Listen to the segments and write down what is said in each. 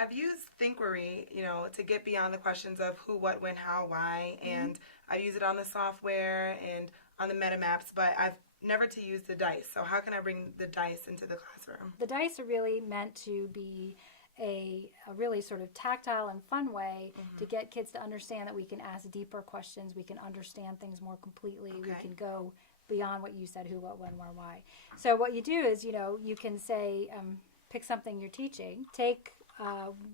I've used Thinquery, to get beyond the questions of who, what, when, how, why, and I use it on the software and on the meta maps, but I've never to use the dice. So how can I bring the dice into the classroom? The dice are really meant to be a really sort of tactile and fun way to get kids to understand that we can ask deeper questions, we can understand things more completely, we can go beyond what you said, who, what, when, where, why. So what you do is, you can say, pick something you're teaching, take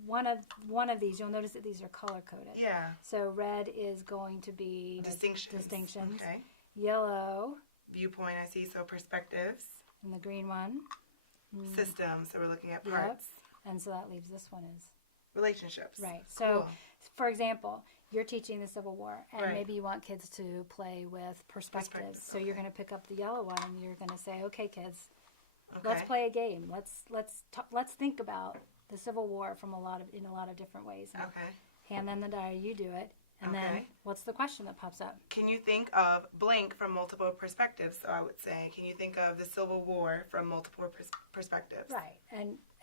one of these. You'll notice that these are color coded. Yeah. So red is going to be distinctions. Okay. Yellow. Viewpoint, I see. So perspectives. And the green one. Systems. So we're looking at parts. Yep. And so that leaves this one is relationships. Right. So, for example, you're teaching the Civil War, and maybe you want kids to play with perspectives. So you're going to pick up the yellow one, and you're going to say, "Okay, kids, let's play a game. Let's think about the Civil War in a lot of different ways." And hand them the diary. You do it, and then what's the question that pops up? Can you think of blank from multiple perspectives? So I would say, can you think of the Civil War from multiple perspectives? Right.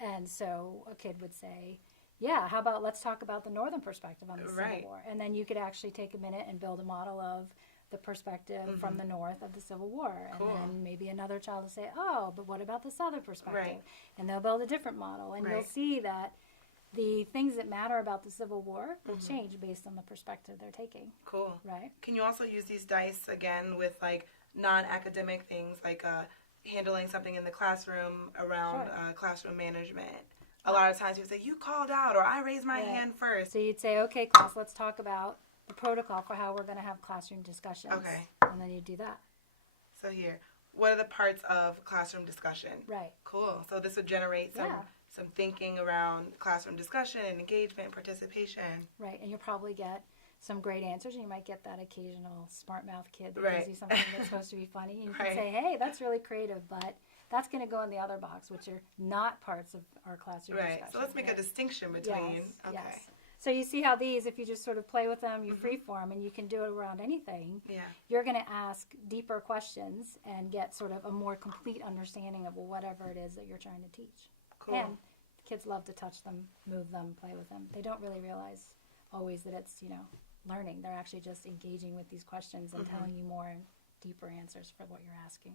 And so a kid would say, yeah, how about let's talk about the northern perspective on the Civil War. And then you could actually take a minute and build a model of the perspective from the north of the Civil War. And then maybe another child will say, oh, but what about the southern perspective? Right. And they'll build a different model. And you'll see that the things that matter about the Civil War will change based on the perspective they're taking. Cool. Right? Can you also use these dice, again, with, like, non-academic things, like handling something in the classroom around classroom management? A lot of times people say, you called out, or I raised my hand first. So you'd say, okay, class, let's talk about the protocol for how we're going to have classroom discussions. Okay. And then you do that. So here, what are the parts of classroom discussion? Right. Cool. So this would generate some thinking around classroom discussion and engagement and participation. Right. And you'll probably get some great answers, and you might get that occasional smart mouth kid that gives you something that's supposed to be funny. And you can say, hey, that's really creative, but that's going to go in the other box, which are not parts of our classroom discussion. So let's make a distinction between. Yes. So you see how these, if you just sort of play with them, you freeform, and you can do it around anything. Yeah. You're going to ask deeper questions and get sort of a more complete understanding of whatever it is that you're trying to teach. Cool. And kids love to touch them, move them, play with them. They don't really realize always that it's, learning. They're actually just engaging with these questions and telling you more and deeper answers for what you're asking.